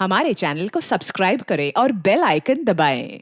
हमारे चैनल को सब्सक्राइब करें और बेल आइकन दबाएं।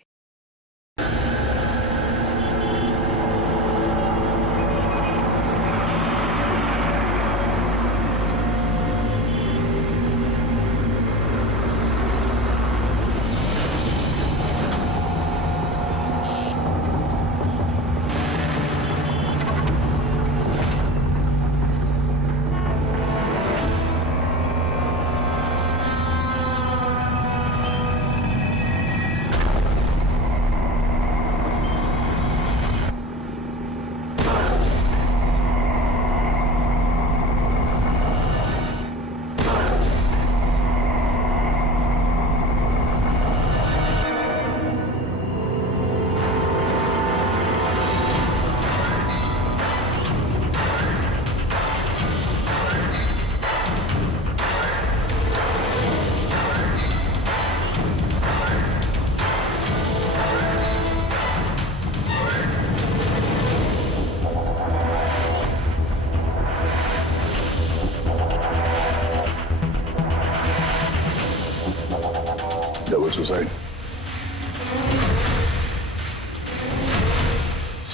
Double suicide.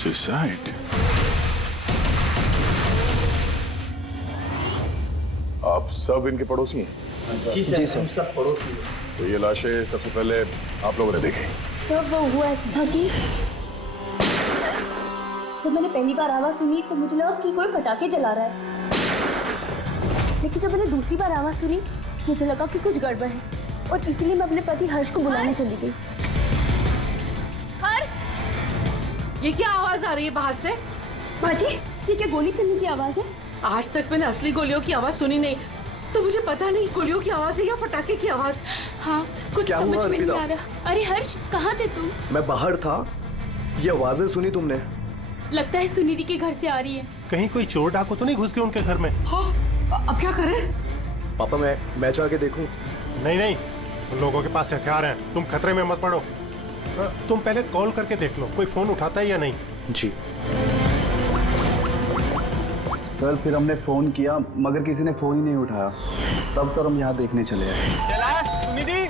Suicide? आप सब इनके पड़ोसी हैं? जी सर, हम सब पड़ोसी हैं। तो ये लाशें सबसे पहले आप लोगों ने देखी? सर वो हुआ ऐसा था कि जब मैंने पहली बार आवाज सुनी तो मुझे लगा कि कोई पटाखे जला रहा है, लेकिन जब मैंने दूसरी बार आवाज सुनी मुझे लगा कि कुछ गड़बड़ है और इसीलिए मैं अपने पति हर्ष को बुलाने चली गई। हर्ष, ये क्या आवाज आ रही है बाहर से? बाजी, ये क्या गोली चलने की आवाज है? आज तक मैंने असली गोलियों की आवाज सुनी नहीं, तो मुझे पता नहीं गोलियों की आवाज है या पटाखे की आवाज। हाँ, कुछ समझ में नहीं आ रहा। अरे हर्ष, कहाँ थे तुम? मैं बाहर था, ये आवाजें सुनी तुमने? लगता है सुनिधि के घर से आ रही है। कहीं कोई चोर डाकू तो नहीं घुस गए उनके घर में? हाँ, अब क्या करें? पापा मैं जाके देखूं? नहीं नहीं, उन लोगों के पास हथियार हैं, तुम खतरे में मत पड़ो। तुम पहले कॉल करके देख लो कोई फोन उठाता है या नहीं। जी सर, फिर हमने फोन किया मगर किसी ने फोन ही नहीं उठाया, तब सर हम यहाँ देखने चले आए। सुनिधि,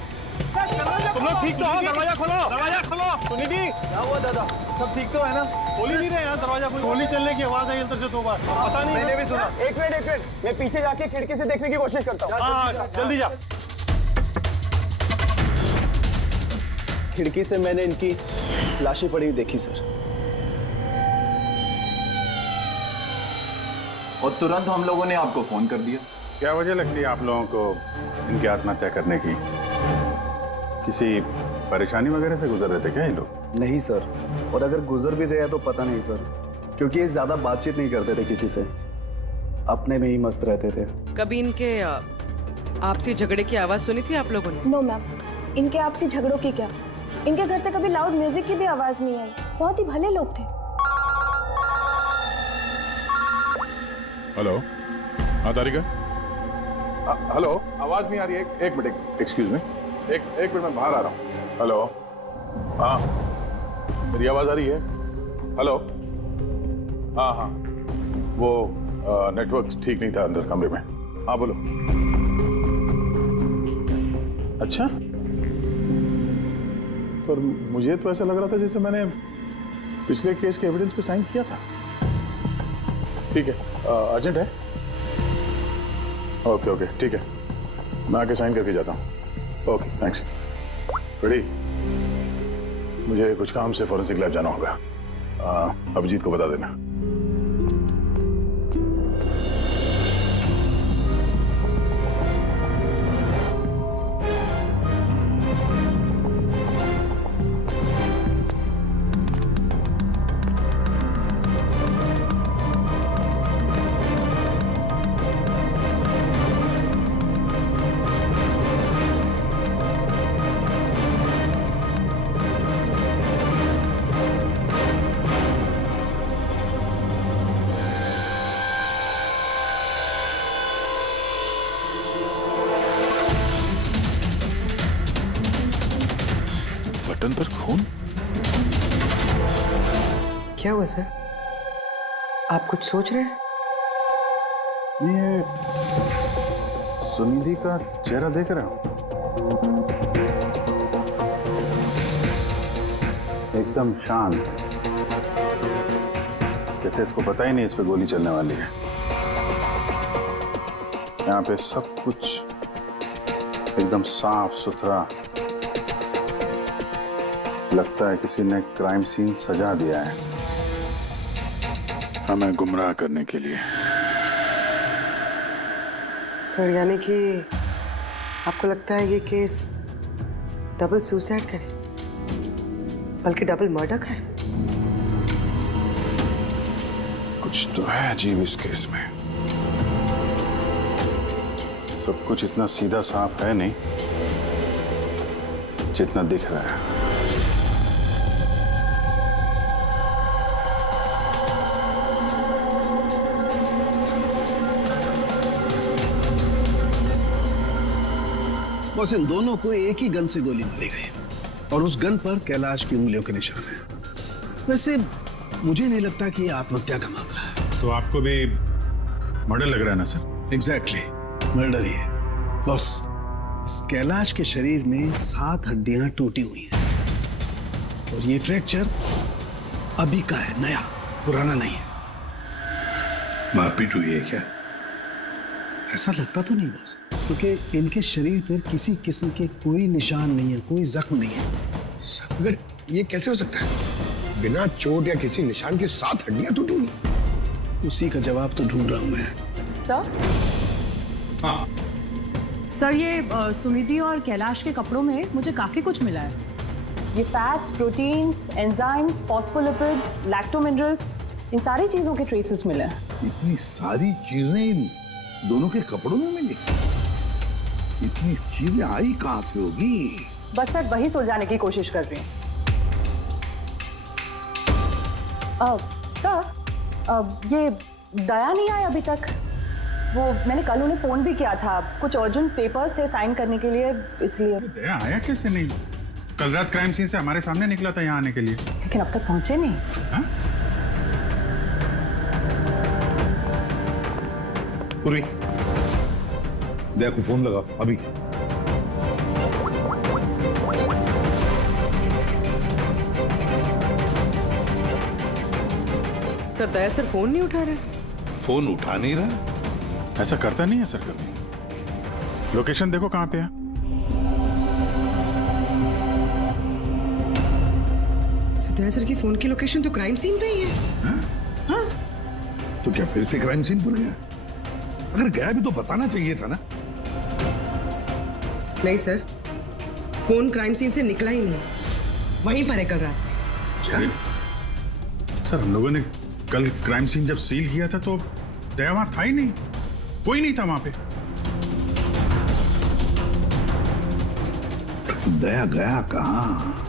तुम लोग ठीक तो हो? दरवाजा खोलो, दरवाजा खोलो। सुनिधि, क्या हुआ दादा? सब ठीक तो है ना? खोल ही नहीं रहे यार दरवाजा। गोली चलने की आवाज आई अंदर से 2 बार, पता नहीं। मैंने भी सुना। एक मिनट, मैं पीछे जाके खिड़की से देखने की कोशिश करता हूँ। हाँ, जल्दी जा। खिड़की से मैंने इनकी लाशें पड़ी हुई देखी सर, और तुरंत हम लोगों ने आपको फोन कर दिया। क्या वजह लगती है आप लोगों को इनकी आत्महत्या करने की? किसी परेशानी वगैरह से गुजर रहे थे क्या ये लोग? नहीं सर, और अगर गुजर भी रहे तो पता नहीं सर, क्योंकि ये ज्यादा बातचीत नहीं करते थे किसी से, अपने में ही मस्त रहते थे। कभी इनके आपसी झगड़े की आवाज सुनी थी आप लोगों ने? नो मैम, इनके आपसी झगड़ों की क्या, इनके घर से कभी लाउड म्यूजिक की भी आवाज नहीं आई। बहुत ही भले लोग थे। हेलो, हाँ तारिका? हेलो, आवाज नहीं आ रही है। एक मिनट, एक्सक्यूज मी, एक मिनट, मैं बाहर आ रहा हूँ। हेलो, हाँ मेरी आवाज आ रही है? हेलो, हाँ, वो नेटवर्क ठीक नहीं था अंदर कमरे में। हाँ बोलो। अच्छा, पर मुझे तो ऐसा लग रहा था जैसे मैंने पिछले केस के एविडेंस पे साइन किया था। ठीक है, अर्जेंट है? ओके, ठीक है, मैं आके साइन करके जाता हूँ। Okay, thanks. रेडी? मुझे कुछ काम से फॉरेंसिक लैब जाना होगा। अभिजीत को बता देना। बटन पर खून? क्या हुआ सर? आप कुछ सोच रहे हैं? ये सुनिधि का चेहरा देख रहा हूँ। एकदम शांत, जैसे इसको पता ही नहीं इस पे गोली चलने वाली है। यहाँ पे सब कुछ एकदम साफ सुथरा, लगता है किसी ने क्राइम सीन सजा दिया है हमें गुमराह करने के लिए। सर यानी कि आपको लगता है ये केस डबल सुसाइड करे बल्कि डबल मर्डर करे? कुछ तो है अजीब इस केस में। सब कुछ इतना सीधा साफ है नहीं जितना दिख रहा है। बस इन दोनों को एक ही गन से गोली मारी गई और उस गन पर कैलाश की उंगलियों के निशान हैं। वैसे मुझे नहीं लगता कि ये आत्महत्या का मामला है। तो आपको भी मर्डर लग रहा है ना सर? एग्जैक्टली, मर्डर ही है। बॉस, इस कैलाश के शरीर में 7 हड्डियां टूटी हुई हैं और ये फ्रैक्चर अभी का है, नया, पुराना नहीं है। मारपीट हुई है क्या? ऐसा लगता तो नहीं बॉस, क्योंकि इनके शरीर पर किसी किस्म के कोई निशान नहीं है, कोई जख्म नहीं है। सर, मगर ये कैसे हो सकता है? बिना चोट या किसी निशान के 7 हड्डियां टूटी हुई। उसी का जवाब तो ढूंढ रहा हूं मैं। सर? हाँ सर, ये सुनिधि और कैलाश के कपड़ों में मुझे काफी कुछ मिला है। ये फैट्स, प्रोटीन्स, एंजाइम्स, फॉस्फोलिपिड्स, लैक्टोमिनरल्स, इन सारी चीजों के ट्रेसेस मिले हैं। इतनी सारी चीजें इन दोनों के कपड़ों में मिली? इतनी चीजें आई कहां से होगी? बस सर वही सुलझाने की कोशिश कर रही हूँ। सर, ये दया नहीं आई अभी तक। वो मैंने कल उन्हें फोन भी किया था, कुछ अर्जेंट पेपर्स थे साइन करने के लिए, इसलिए। दया आया कैसे नहीं? कल रात क्राइम सीन से हमारे सामने निकला था यहाँ आने के लिए। लेकिन अब तक पहुंचे नहीं। हाँ? पूरी दया को फोन लगा अभी। सर, दया सर फोन नहीं उठा रहे। फोन उठा नहीं रहा? ऐसा करता नहीं है सर कभी। लोकेशन देखो कहाँ पे है। दया सर की फोन की लोकेशन तो क्राइम सीन पे ही है। हाँ? तो क्या फिर से क्राइम सीन पर गया? अगर गया भी तो बताना चाहिए था ना। नहीं सर, फोन क्राइम सीन से निकला ही नहीं, वहीं पर है कल रात से। क्या? सर, हम लोगों ने कल क्राइम सीन जब सील किया था तो दया वहां था ही नहीं, कोई नहीं था वहां पे। दया गया कहां?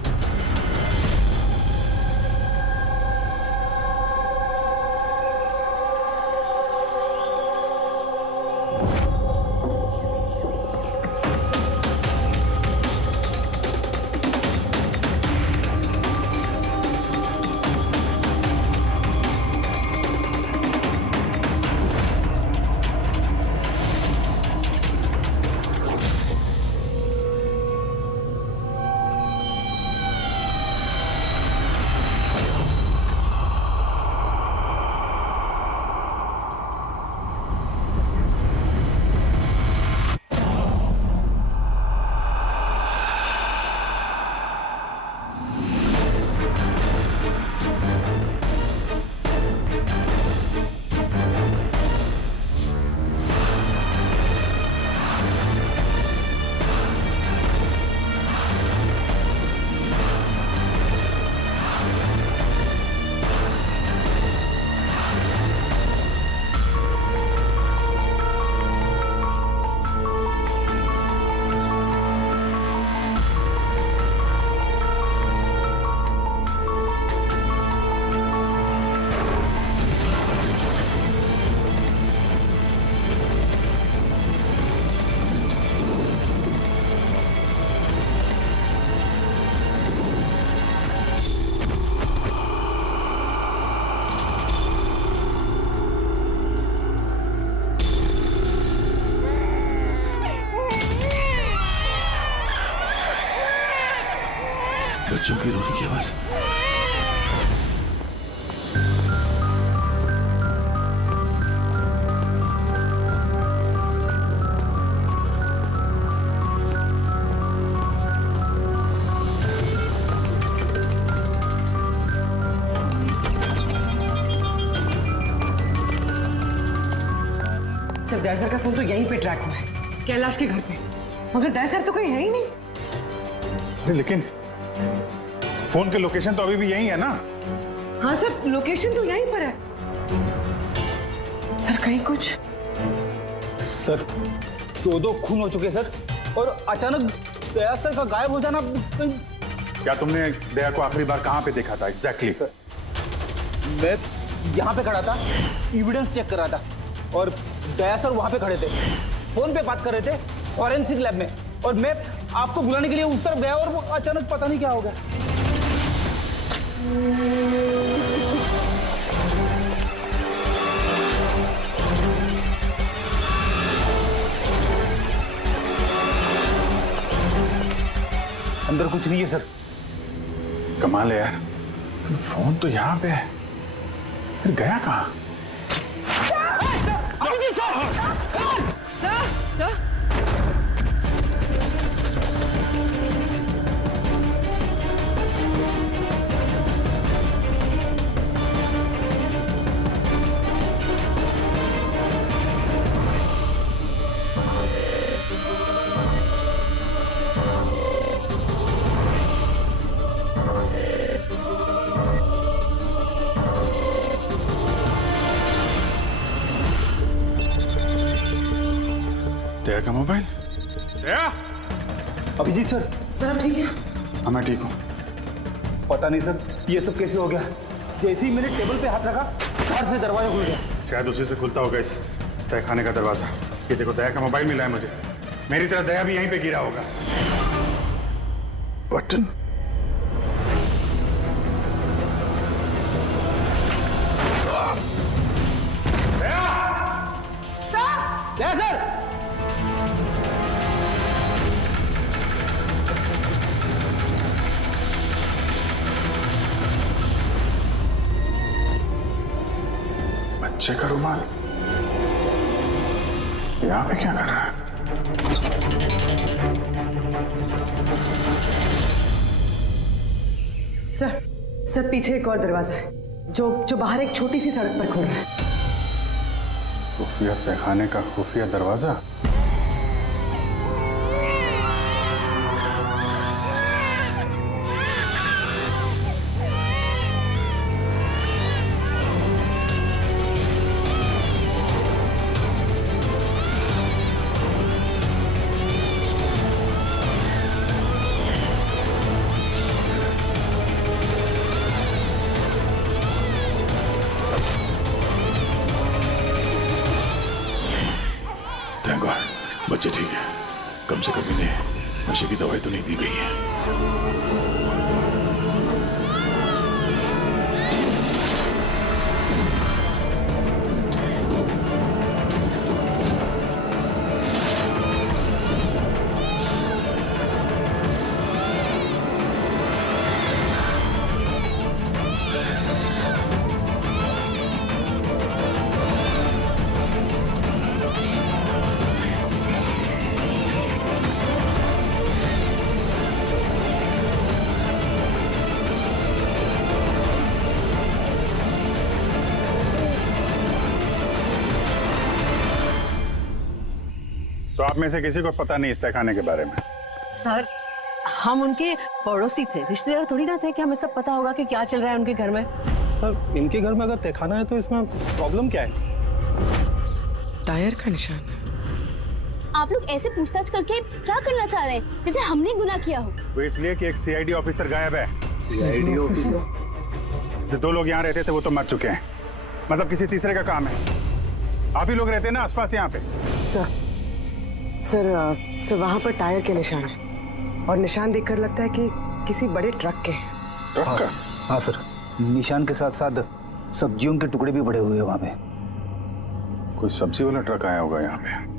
बच्चों की रोने की आवाज। सर दया सर का फोन तो यहीं पे ट्रैक हुआ है, कैलाश के घर पे, मगर दया सर तो कोई है ही नहीं। लेकिन फोन के लोकेशन तो अभी भी यही है ना? हाँ सर, लोकेशन तो यहीं पर है। सर कहीं कुछ? सर दो खून हो चुके सर, और अचानक दया सर का गायब हो जाना। क्या तुमने दया को आखिरी बार कहाँ पे देखा था एग्जैक्टली? मैं यहाँ पे खड़ा था, एविडेंस चेक कर रहा था, और दया सर वहां पे खड़े थे, फोन पे बात कर रहे थे फॉरेंसिक लैब में, और मैं आपको बुलाने के लिए उस तरफ गया और वो अचानक पता नहीं क्या हो गया। अंदर कुछ नहीं है सर। कमाल है यार, फोन तो यहाँ पे है, फिर गया कहाँ? सर दया का मोबाइल? दया? अभिजीत सर। सर आप ठीक है? हाँ मैं ठीक हूँ। पता नहीं सर ये सब कैसे हो गया, जैसे ही मैंने टेबल पे हाथ रखा घर से दरवाजा खुल गया। शायद उसी से खुलता होगा इस तहखाने का दरवाजा। ये देखो दया का मोबाइल मिला है मुझे, मेरी तरह दया भी यहीं पे गिरा होगा। बटन? दया सर! बच्चे का रुमाल यहाँ पे क्या कर रहा है? सर पीछे एक और दरवाजा है जो बाहर एक छोटी सी सड़क पर खुल रहा है। खुफिया तहखाने का खुफिया दरवाजा? बच्चे ठीक है, कम से कम इन्हें नशे की दवाई तो नहीं दी गई है। तो आप में से किसी को पता नहीं इस तहखाने के बारे में? सर हम उनके पड़ोसी थे, रिश्तेदार थोड़ी ना थे कि हमें सब पता होगा कि क्या चल रहा है उनके घर में। सर इनके घर में अगर तहखाना है तो इसमें प्रॉब्लम क्या है? टायर का निशान। आप लोग ऐसे पूछताछ करके क्या करना चाह रहे हैं, जैसे हमने गुनाह किया हो? वो इसलिए कि एक सीआईडी ऑफिसर गायब है। CID officer? जो 2 लोग यहाँ रहते थे वो तो मर चुके हैं, मतलब किसी तीसरे का काम है। आप ही लोग रहते हैं ना आसपास यहाँ पे? सर वहां पर टायर के निशान है, और निशान देखकर लगता है कि किसी बड़े ट्रक के हैं। ट्रक का? हाँ सर, निशान के साथ साथ सब्जियों के टुकड़े भी पड़े हुए हैं वहां पे। कोई सब्जी वाला ट्रक आया होगा यहाँ पे।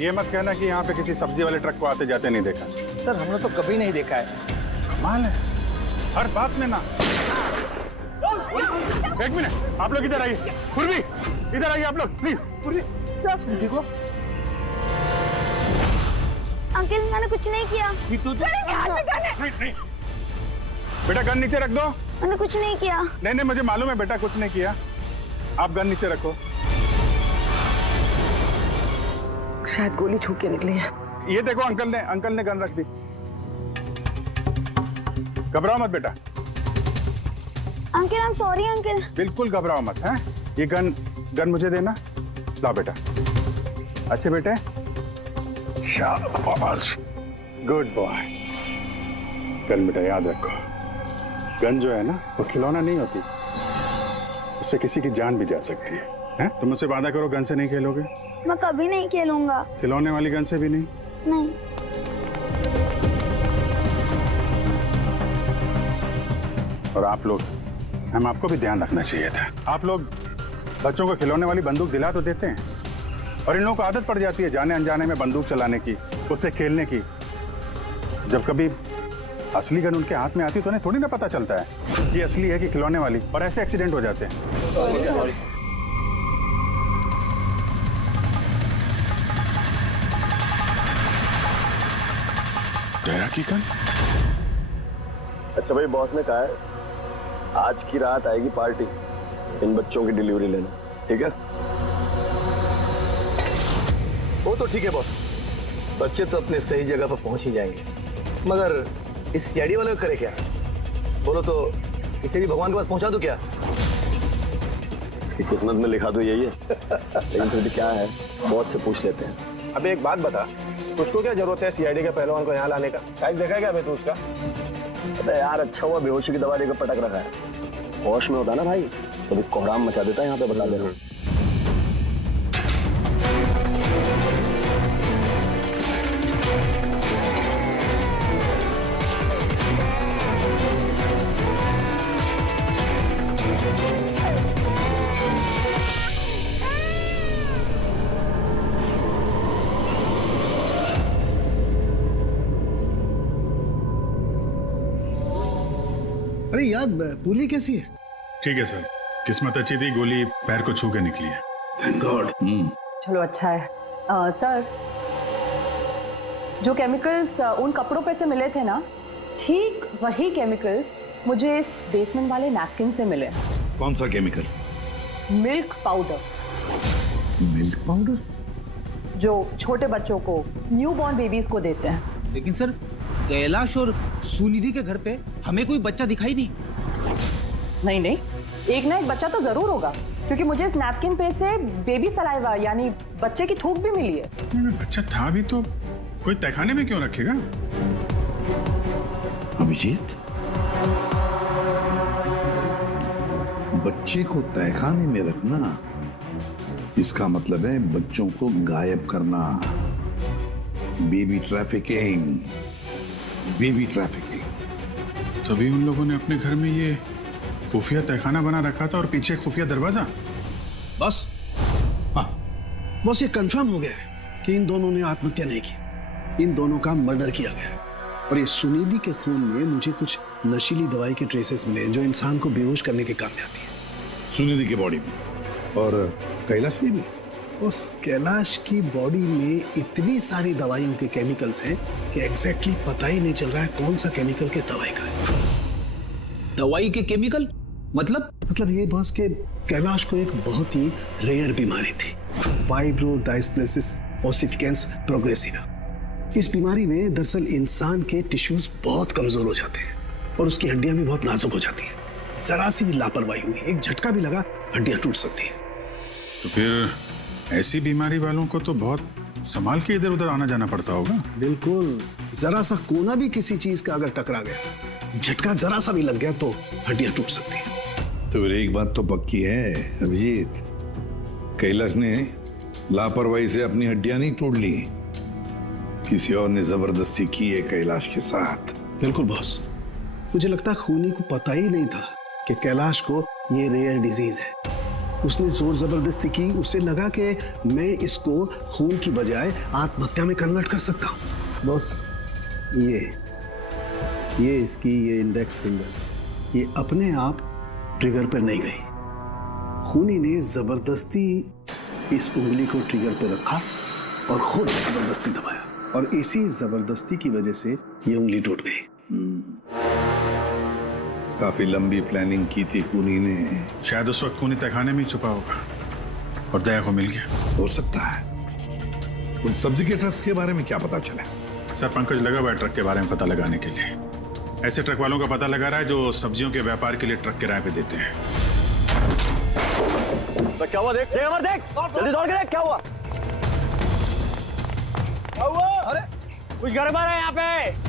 ये मत कहना कि यहाँ पे किसी सब्जी वाले ट्रक को आते जाते नहीं देखा। सर हमने तो कभी नहीं देखा है। कमाल है, हर बात में ना। एक मिनट, आप लोग इधर आइए। पूर्वी, इधर आइए आप लोग प्लीज। पूर्वी सर देखो। अंकल मैंने कुछ नहीं किया। नहीं। बेटा गन नीचे रख दो। मैंने कुछ नहीं किया। नहीं मुझे मालूम है बेटा कुछ नहीं किया। आप गन नीचे रखो। शायद गोली छू के निकली है। ये देखो अंकल ने गन रख दी। घबराओ मत बेटा। Uncle I am sorry uncle. बिल्कुल घबराओ मत। हैं ये गन मुझे देना। ला बेटा। अच्छे बेटे, शाबाश, गुड बॉय। गन बेटा याद रखो, गन जो है ना वो खिलौना नहीं होती, उससे किसी की जान भी जा सकती है। हैं? तुम मुझसे वादा करो गन से नहीं खेलोगे। मैं कभी नहीं खेलूंगा। खिलौने वाली गन से भी नहीं? नहीं। और आप लोग, हम आपको भी ध्यान रखना चाहिए था। आप लोग बच्चों को खिलौने वाली बंदूक दिला तो देते हैं, और इन लोगों को आदत पड़ जाती है जाने अनजाने में बंदूक चलाने की, उससे खेलने की। जब कभी असली गन उनके हाथ में आती तो उन्हें थोड़ी ना पता चलता है कि असली है कि खिलौने वाली, और ऐसे एक्सीडेंट हो जाते हैं। सॉरी। दया की गन? अच्छा भाई, बॉस ने कहा है आज की रात आएगी पार्टी, इन बच्चों की डिलीवरी लेना, ठीक है? वो तो ठीक है बॉस, बच्चे तो अपने सही जगह पर पहुंच ही जाएंगे, मगर इस सीआईडी वाले को करे क्या? बोलो तो इसे भी भगवान के पास पहुंचा दो क्या? इसकी किस्मत में लिखा तो यही है। लेकिन फिर भी क्या है, बॉस से पूछ लेते हैं। अबे एक बात बता, तुझको क्या जरूरत है सीआईडी के पहलवान को यहाँ लाने का? शायद देखा है क्या बे तू उसका? अबे यार अच्छा हुआ बेहोशी की दवा देकर पटक रखा है। होश में होता ना भाई तो भी कोहराम मचा देता है यहाँ पे, बता देना। अरे यार पूरी कैसी है? ठीक है सर, किस्मत अच्छी थी, गोली पैर को छू के निकली है। Thank God. चलो अच्छा है। सर, जो केमिकल्स उन कपड़ों पे से मिले थे ना, ठीक वही केमिकल्स मुझे इस बेसमेंट वाले नैपकिन से मिले। कौन सा chemical? Milk powder. Milk powder? जो छोटे बच्चों को, न्यू बॉर्न बेबीज को देते हैं। लेकिन सर कैलाश और सुनिधि के घर पे हमें कोई बच्चा दिखाई नहीं। नहीं, एक ना एक बच्चा तो जरूर होगा, क्योंकि मुझे इस नैपकिन पे से बेबी सलाइवा यानी बच्चे की थूक भी मिली है। बच्चा था भी तो कोई तहखाने में क्यों रखेगा? अभिजीत, बच्चे को तहखाने में रखना इसका मतलब है बच्चों को गायब करना। Baby trafficking. तभी उन लोगों ने अपने घर में ये खुफिया तहखाना बना रखा था और पीछे खुफिया दरवाजा। बस हाँ, बस ये कंफर्म हो गया है कि इन दोनों ने आत्महत्या नहीं की, इन दोनों का मर्डर किया गया। और ये सुनिधि के खून में मुझे कुछ नशीली दवाई के ट्रेसेस मिले जो इंसान को बेहोश करने के काम में आती है। सुनिधि की बॉडी में और कैलाश की भी? उस कैलाश की बॉडी में इतनी सारी दवाइयों के केमिकल्स हैं कि एग्जैक्टली पता ही नहीं चल रहा है कौन सा केमिकल किस दवाई का है। दवाई के केमिकल? मतलब ये बॉस के कैलाश को एक बहुत ही रेयर बीमारी थी, फाइब्रोडायस्प्लेसिस ओसिफिकेंस प्रोग्रेसिवा। इस बीमारी में दरअसल इंसान के टिश्यूज बहुत कमजोर हो जाते हैं और उसकी हड्डियां भी बहुत नाजुक हो जाती हैं। जरा सी भी लापरवाही हुई, एक झटका भी लगा, हड्डियां टूट सकती हैं। तो फिर ऐसी बीमारी वालों को तो बहुत संभाल के इधर उधर आना जाना पड़ता होगा। बिल्कुल, जरा सा कोना भी किसी चीज का अगर टकरा गया, झटका जरा सा भी लग गया तो हड्डियां टूट सकती हैं। तो फिर एक बात तो पक्की है अभिजीत, कैलाश ने लापरवाही से अपनी हड्डियां नहीं तोड़ ली, किसी और ने जबरदस्ती की है कैलाश के साथ। बिल्कुल बॉस, मुझे लगता है खूनी को पता ही नहीं था कि कैलाश को ये रेयर डिजीज है। उसने जोर जबरदस्ती की, उसे लगा कि मैं इसको खून की बजाय आत्महत्या में कन्वर्ट कर सकता हूं। बॉस, ये इसकी ये इंडेक्स फिंगर ये अपने आप ट्रिगर पर नहीं गई। खूनी ने जबरदस्ती इस उंगली को ट्रिगर पर रखा और खुद जबरदस्ती दबाया, और इसी जबरदस्ती की वजह से ये उंगली टूट गई। काफी लंबी प्लानिंग की थी खूनी ने। शायद उस वक्त खूनी तहखाने में ही छुपा होगा और दया को मिल गया। हो सकता है। उन सब्जी के ट्रक्स के बारे में क्या पता चला? सर, पंकज लगा हुआ है ट्रक के बारे में पता लगाने के लिए। ऐसे ट्रक वालों का पता लगा रहा है जो सब्जियों के व्यापार के लिए ट्रक किराए पे देते हैं। तो क्या हुआ? देख अमर, देख जल्दी दौड़ के देख क्या हुआ। क्या हुआ? अरे कुछ गड़बड़ है यहाँ पे।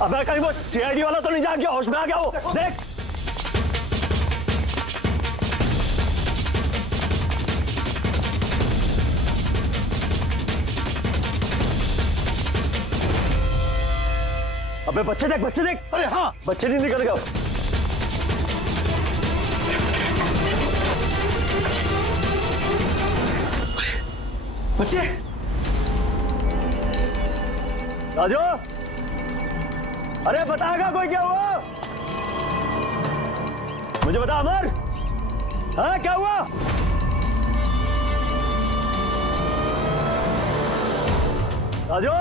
अबे कहीं वो सीआईडी वाला तो नहीं जाग गया, होश में आ गया वो? देख अबे बच्चे देख, बच्चे देख। अरे हाँ, बच्चे नहीं निकल गए। बच्चे राजू, अरे बताएगा कोई क्या हुआ? मुझे बता अमर, हाँ क्या हुआ? राजू,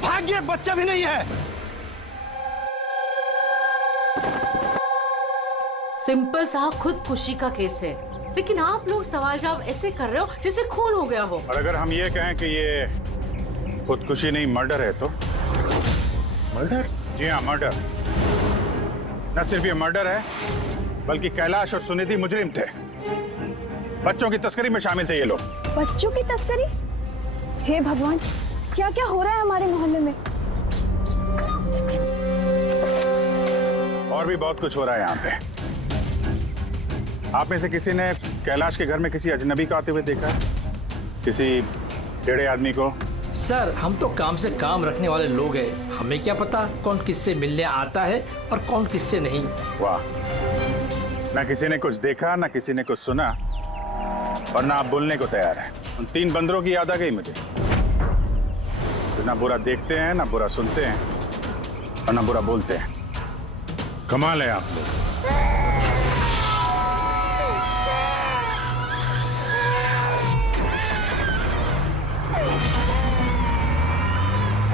भाग्य बच्चा भी नहीं है। सिंपल साहब, खुदकुशी का केस है, लेकिन आप लोग सवाल जवाब ऐसे कर रहे हो जैसे खून हो गया हो। और अगर हम ये कहें कि ये खुदकुशी नहीं मर्डर है तो? मर्डर? जी हाँ, मर्डर। न सिर्फ ये मर्डर है, बल्कि कैलाश और सुनिधि मुजरिम थे। बच्चों की तस्करी में शामिल थे ये लोग। बच्चों की तस्करी? हे भगवान, क्या क्या हो रहा है हमारे मोहल्ले में? और भी बहुत कुछ हो रहा है यहाँ पे। आप में से किसी ने कैलाश के घर में किसी अजनबी को आते हुए देखा? किसी टेढ़े आदमी को? सर, हम तो काम से काम रखने वाले लोग हैं, हमें क्या पता कौन किससे मिलने आता है और कौन किससे नहीं। वाह, ना किसी ने कुछ देखा, ना किसी ने कुछ सुना, और ना आप बोलने को तैयार हैं। उन 3 बंदरों की याद आ गई मुझे, तो ना बुरा देखते हैं, ना बुरा सुनते हैं, और ना बुरा बोलते हैं। कमाल है आप लोग।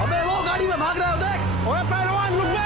अबे वो गाड़ी में भाग रहा है, देख। ओए पहलवान, रुक गए।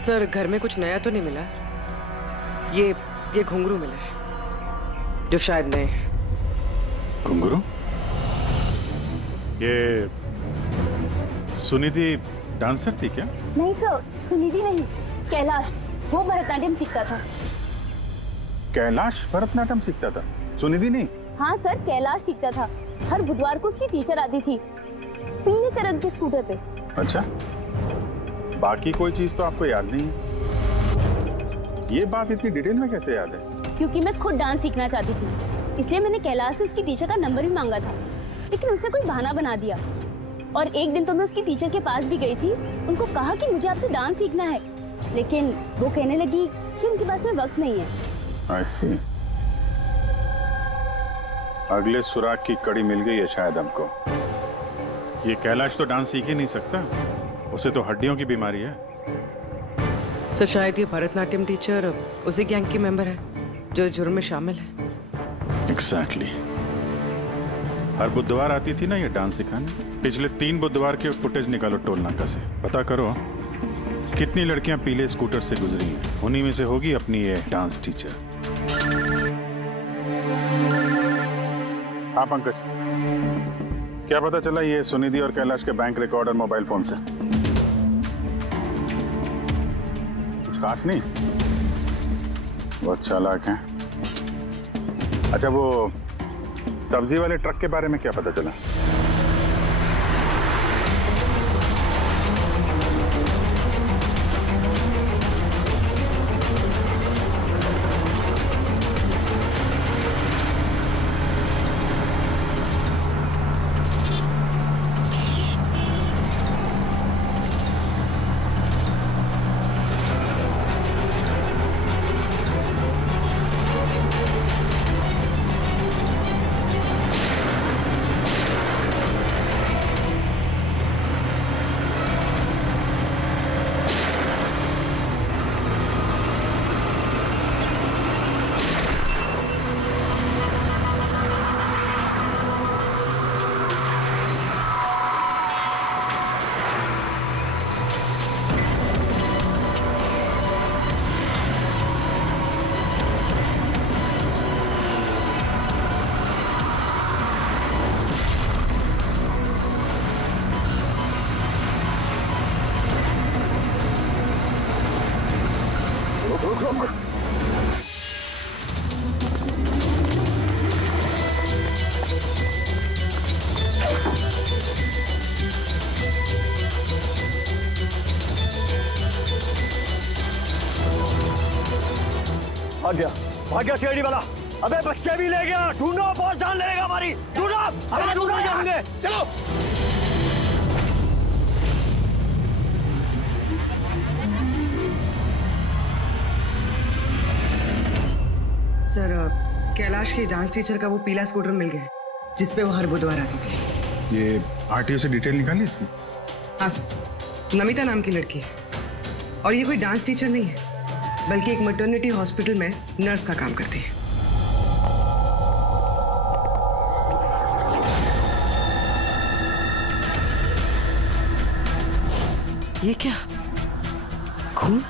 सर, घर में कुछ नया तो नहीं मिला? ये घुंघरू मिला है, जो शायद नए हैं। घुंघरू? ये सुनिधि डांसर थी क्या? नहीं सर, सुनिधि नहीं, कैलाश। वो भरतनाट्यम सीखता था। कैलाश भरतनाट्यम सीखता था, सुनिधि नहीं? हाँ सर, कैलाश सीखता था। हर बुधवार को उसकी टीचर आती थी, पीले रंग के स्कूटर पे। अच्छा, बाकी कोई चीज तो आपको याद नहीं है। ये बात इतनी डिटेल में कैसे याद है? क्योंकि मैं खुद डांस सीखना चाहती थी, इसलिए मैंने कैलाश से उसकी टीचर का नंबर भी मांगा था, लेकिन उसने कोई बहाना बना दिया। और एक दिन तो मैं उसकी टीचर के पास भी गई थी, उनको कहा कि मुझे आपसे डांस सीखना है, लेकिन वो कहने लगी कि उनके पास में वक्त नहीं है। I see। अगले सुराग की कड़ी मिल गई है शायद हमको। ये कैलाश तो डांस सीख ही नहीं सकता, उसे तो हड्डियों की बीमारी है। सर शायद ये भरतनाट्यम टीचर उसी गैंग की मेंबर है जो जुर्म में शामिल है। एग्जैक्टली। हर बुधवार आती थी ना ये डांस सिखाने। पिछले 3 बुधवार के फुटेज निकालो टोल नाका से, पता करो कितनी लड़कियां पीले स्कूटर से गुजरी हैं। उन्हीं में से होगी अपनी ये डांस टीचर। हाँ पंकज, क्या पता चला ये सुनिधि और कैलाश के बैंक रिकॉर्ड और मोबाइल फोन से? कुछ खास नहीं, बहुत चालाक हैं। अच्छा, वो सब्जी वाले ट्रक के बारे में क्या पता चला? भाग गया सीआईडी वाला। अबे बच्चे भी ले गया। ढूंढो, बहुत जान लेगा हमारी। ढूंढो, अबे ढूंढो जाएंगे। चलो। सर कैलाश की डांस टीचर का वो पीला स्कूटर मिल गया जिसपे वो हर बुधवार आती थी। ये आरटीओ से डिटेल निकाली इसकी? हाँ सर, नमिता नाम की लड़की है और ये कोई डांस टीचर नहीं है बल्कि एक मैटरनिटी हॉस्पिटल में नर्स का काम करती है। ये क्या खून?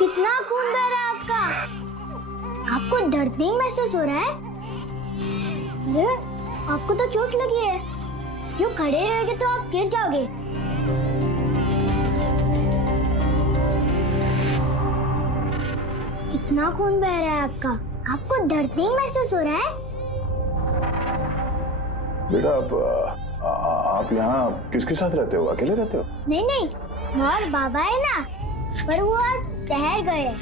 कितना खून बह रहा है आपका? आपको दर्द नहीं महसूस हो रहा है? अरे आपको तो चोट लगी है, यूं खड़े रहोगे तो आप गिर जाओगे। कितना खून बह रहा है आपका, आपको दर्द नहीं महसूस हो रहा है? बेटा आप यहाँ किसके साथ रहते हो? अकेले रहते हो? नहीं नहीं, माँ और बाबा है ना, पर वो आज शहर गए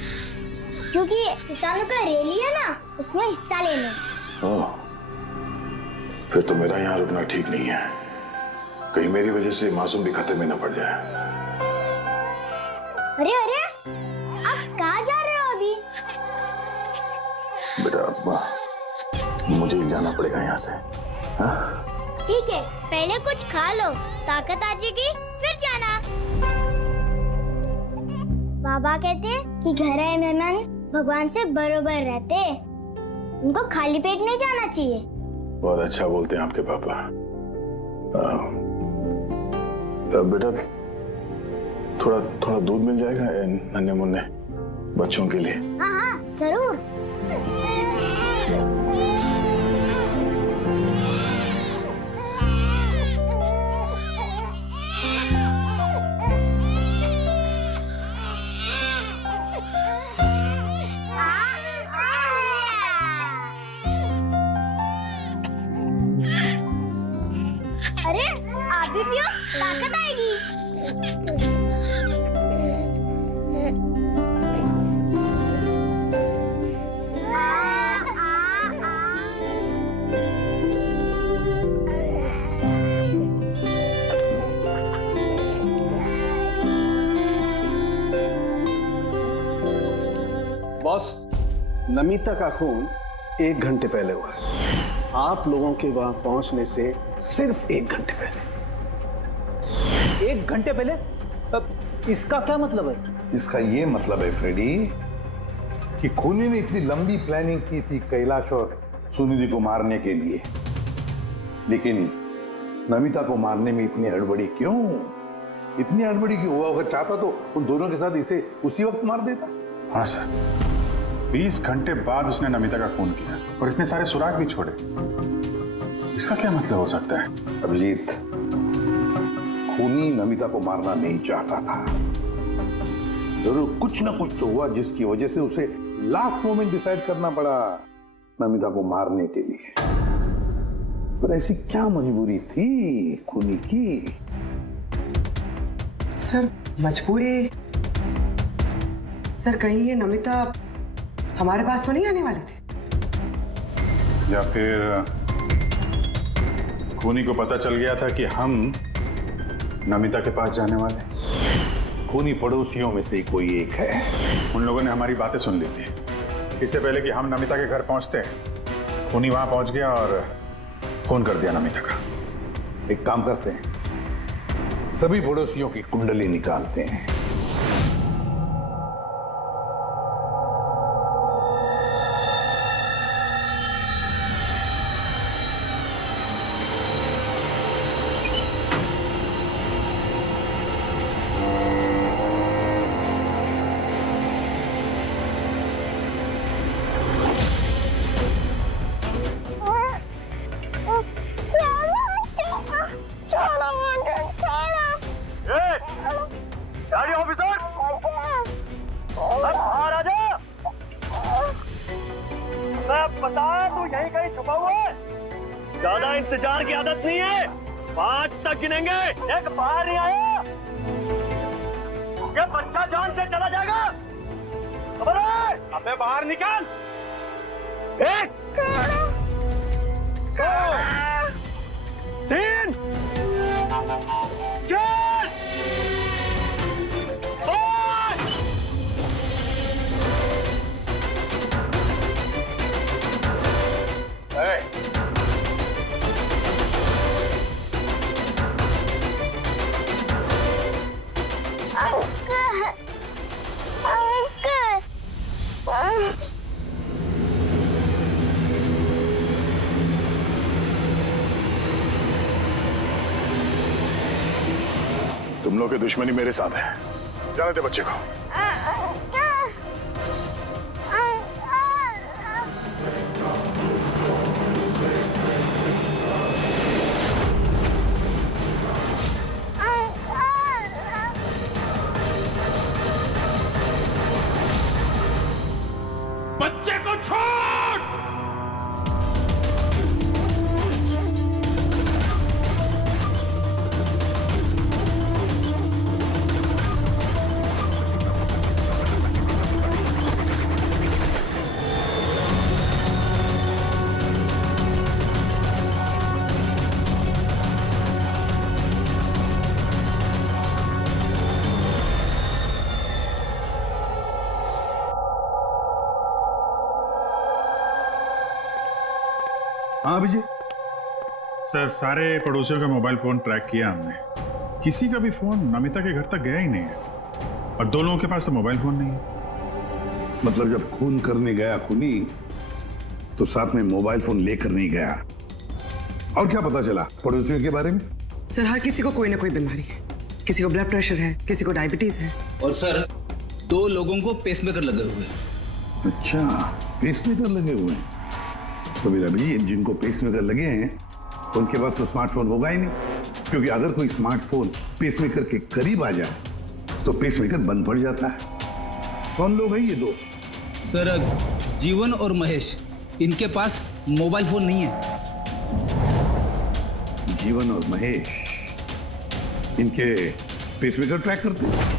क्योंकि किसानों का रैली है ना, उसमें हिस्सा लेने। ओह, फिर तो मेरा यहाँ रुकना ठीक नहीं है, कहीं मेरी वजह से मासूम भी खतरे में न पड़ जाए। अरे अरे, आप कहाँ जा रहे हो अभी? बेटा मुझे जाना पड़ेगा यहाँ से। हाँ? ठीक है, पहले कुछ खा लो, ताकत आ जाएगी फिर जाना। बाबा कहते हैं कि घर आए मेहमान भगवान से बरोबर रहते, उनको खाली पेट नहीं जाना चाहिए। बहुत अच्छा बोलते हैं आपके पापा। बेटा थोड़ा थोड़ा दूध मिल जाएगा नन्हे मुन्ने बच्चों के लिए? हाँ हाँ जरूर। अरे आप भी पियो, ताकत आएगी। बॉस, नमिता का खून 1 घंटे पहले हुआ है, आप लोगों के वहां पहुंचने से सिर्फ 1 घंटे पहले। 1 घंटे पहले? इसका क्या मतलब है? इसका ये मतलब है फ्रेडी कि खूनी ने इतनी लंबी प्लानिंग की थी कैलाश और सुनिधि को मारने के लिए, लेकिन नमिता को मारने में इतनी हड़बड़ी क्यों? इतनी हड़बड़ी क्यों? वो अगर चाहता तो उन दोनों के साथ इसे उसी वक्त मार देता। हाँ सर, 20 घंटे बाद उसने नमिता का खून किया और इतने सारे सुराग भी छोड़े। इसका क्या मतलब हो सकता है? अभिजीत, खूनी नमिता को मारना नहीं चाहता था, जरूर कुछ ना कुछ तो हुआ जिसकी वजह से उसे लास्ट मोमेंट डिसाइड करना पड़ा नमिता को मारने के लिए। पर ऐसी क्या मजबूरी थी खूनी की? सर मजबूरी, सर कहीं ये नमिता हमारे पास तो नहीं आने वाली थी? या फिर खूनी को पता चल गया था कि हम नमिता के पास जाने वाले? खूनी पड़ोसियों में से ही कोई एक है। उन लोगों ने हमारी बातें सुन ली थी। इससे पहले कि हम नमिता के घर पहुंचते, खूनी वहां पहुंच गया और फोन कर दिया नमिता का। एक काम करते हैं, सभी पड़ोसियों की कुंडली निकालते हैं। ज्यादा इंतजार की आदत नहीं है, 5 तक गिनेंगे, एक बाहर नहीं आया ये बच्चा जान से चला जाएगा। खबर है? अबे बाहर निकल। 1 2 3 4 5। तुम लोग की दुश्मनी मेरे साथ है, जाने दे बच्चे को। बच्चे को छोड़। हाँ अभिजीत। सर, सारे पड़ोसियों का मोबाइल फोन ट्रैक किया हमने, किसी का भी फोन नमिता के घर तक गया ही नहीं है, और 2 लोगों के पास तो मोबाइल फोन नहीं है। मतलब जब खून करने गया खूनी तो साथ में मोबाइल फोन लेकर नहीं गया। और क्या पता चला पड़ोसियों के बारे में? सर, हर किसी को कोई ना कोई बीमारी है। किसी को ब्लड प्रेशर है, किसी को डायबिटीज है। और सर 2 लोगों को पेसमेकर लगे हुए हैं। अच्छा, पेसमेकर लगे हुए हैं। तो मेरा भी जिनको पेसमेकर लगे हैं उनके पास तो स्मार्टफोन होगा ही नहीं, क्योंकि अगर कोई स्मार्टफोन पेसमेकर के करीब आ जाए तो पेसमेकर बंद पड़ जाता है। कौन लोग हैं ये 2? सर, जीवन और महेश, इनके पास मोबाइल फोन नहीं है। जीवन और महेश इनके पेसमेकर ट्रैक करते हैं।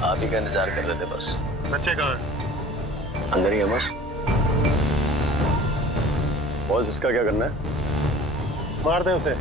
आप ही का इंतजार कर रहे थे बस। बच्चे कहाँ हैं? अंदर ही है बस। बॉस, इसका क्या करना है? मार दे उसे।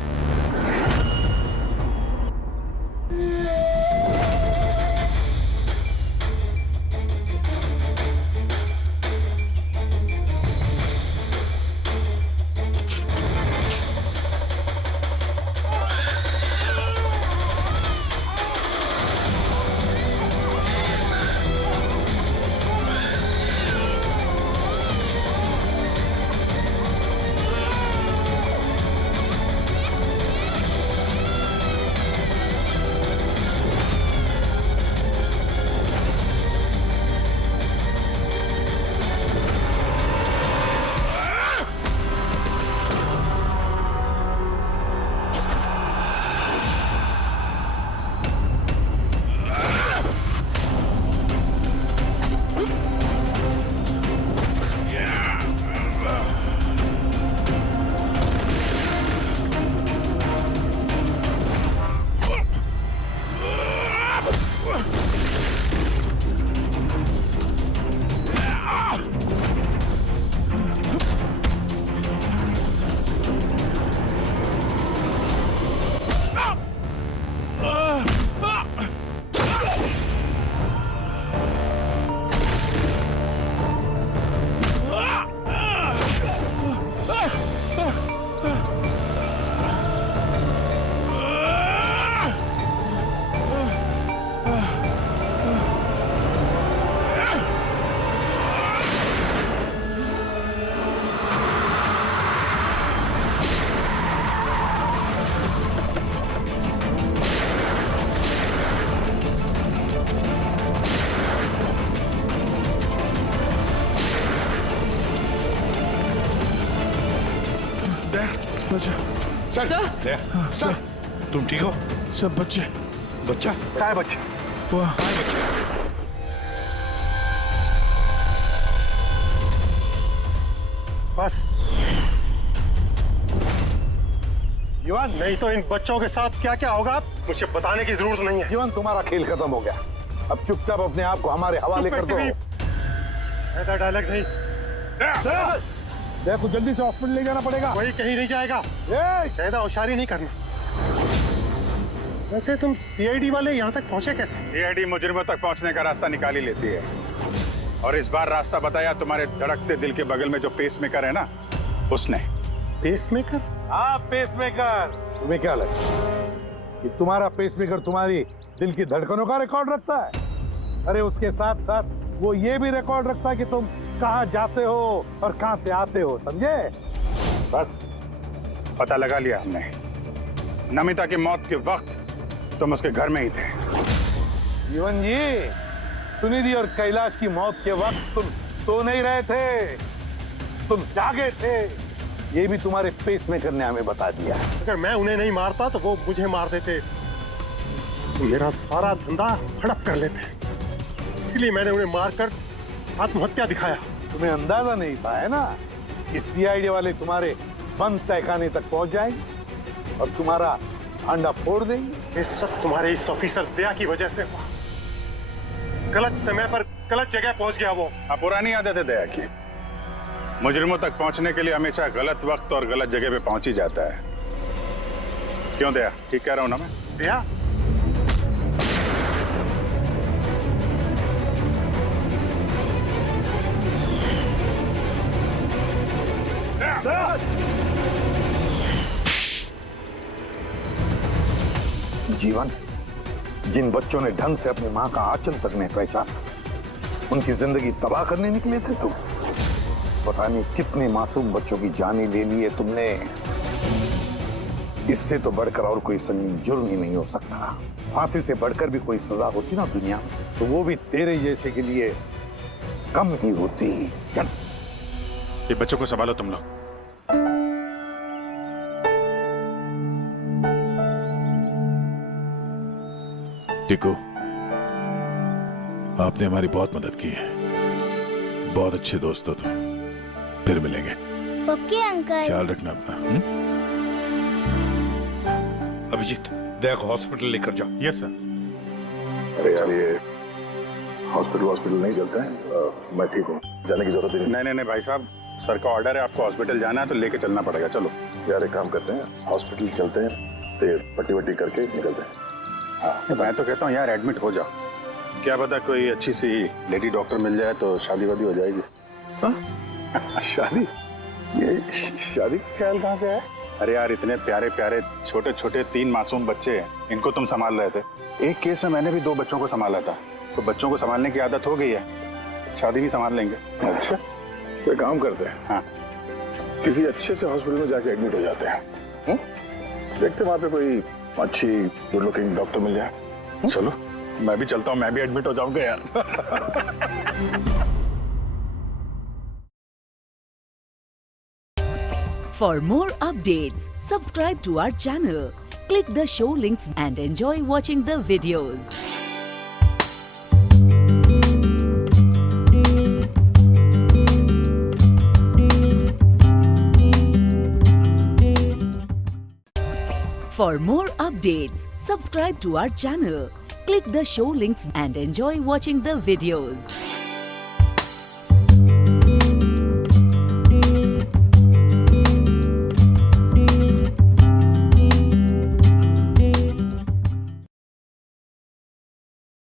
सर, तुम ठीक हो? सब बच्चे। बच्चा? कहाँ है बच्चे? कहाँ है बच्चे? बस युवान, नहीं तो इन बच्चों के साथ क्या क्या होगा मुझे बताने की जरूरत नहीं है। जीवन, तुम्हारा खेल खत्म हो गया। अब चुपचाप अपने आप को हमारे हवाले कर दो। ऐसा डायलॉग नहीं। देखो, जल्दी से हॉस्पिटल ले जाना पड़ेगा। वही कहीं नहीं जाएगा। ज्यादा होशियारी नहीं करना। वैसे तुम सीआईडी वाले यहाँ तक पहुँचे कैसे? सीआईडी मुजरिमों तक पहुँचने का रास्ता निकाल ही लेती है, और इस बार रास्ता बताया तुम्हारे धड़कते दिल के बगल में जो पेसमेकर है ना, उसने। पेसमेकर? हाँ, पेसमेकर। तुम्हें क्या लगता कि तुम्हारा पेसमेकर तुम्हारी दिल की धड़कनों का रिकॉर्ड रखता है? अरे उसके साथ साथ वो ये भी रिकॉर्ड रखता है कि तुम कहाँ जाते हो और कहाँ से आते हो, समझे? बस पता लगा लिया हमने। नमिता की मौत के वक्त तुम उसके घर में ही थे। जीवन जी, सुनिधि और कैलाश की मौत के वक्त तुम सो नहीं रहे थे, तुम जागे थे। ये भी तुम्हारे पेसमेकर ने हमें बता दिया। अगर मैं उन्हें नहीं मारता तो वो मुझे मार देते, मेरा सारा धंधा हड़प कर लेते। इसलिए मैंने उन्हें मारकर आत्महत्या दिखाया। तुम्हें अंदाजा नहीं था, है ना, कि सीआईडी वाले तुम्हारे बंद तहखाने तक पहुंच जाएंगे और तुम्हारा अंडा फोड़ देंगे। ये सब तुम्हारे इस ऑफिसर दया की वजह से हुआ। गलत समय पर गलत जगह पहुंच गया वो। अब पुरानी आदत है दया की, मुजरिमों तक पहुंचने के लिए हमेशा गलत वक्त और गलत जगह पे पहुंच ही जाता है। क्यों दया, ठीक कह रहा हूं ना मैं? दया, जीवन, जिन बच्चों ने ढंग से अपनी मां का आंचल तक नहीं पहचाना, उनकी जिंदगी तबाह करने निकले थे तुम। पता नहीं कितने मासूम बच्चों की जानें ले ली है तुमने। इससे तो बढ़कर और कोई संगीन जुर्म ही नहीं हो सकता। फांसी से बढ़कर भी कोई सजा होती ना दुनिया में, तो वो भी तेरे जैसे के लिए कम ही होती। चल, ये बच्चों को संभालो तुम लोग। टिकू, आपने हमारी बहुत मदद की है। बहुत अच्छे दोस्त हो तुम। फिर मिलेंगे। Okay uncle. ख्याल रखना अपना। अभिजीत, देख हॉस्पिटल लेकर जाओ। Yes sir. अरे यार, ये हॉस्पिटल नहीं चलता है। मैं ठीक हूँ, जाने की जरूरत ही नहीं। नहीं भाई साहब, सर का ऑर्डर है, आपको हॉस्पिटल जाना है तो लेके चलना पड़ेगा। चलो यार, एक काम करते हैं, हॉस्पिटल चलते हैं, फिर पट्टी वट्टी करके निकलते हैं। हाँ, मैं तो कहता हूँ यार एडमिट हो जाओ। क्या पता कोई अच्छी सी लेडी डॉक्टर मिल जाए तो शादी वादी हो जाएगी। शादी? ये शादी का ख्याल कहाँ से है? अरे यार, इतने प्यारे प्यारे छोटे छोटे 3 मासूम बच्चे हैं, इनको तुम संभाल रहे थे। एक केस में मैंने भी 2 बच्चों को संभाला था, तो बच्चों को संभालने की आदत हो गई है, शादी भी संभाल लेंगे। अच्छा, तो एक काम करते हैं, हाँ, किसी अच्छे से हॉस्पिटल में जाके एडमिट हो जाते हैं। देखते वहाँ पे कोई अच्छी गुड लुकिंग डॉक्टर मिल जाए। चलो, मैं भी चलता हूँ, मैं भी एडमिट हो जाऊंगा यार। For more updates, subscribe to our channel, click the show links and enjoy watching the videos. For more updates, subscribe to our channel, click the show links and enjoy watching the videos.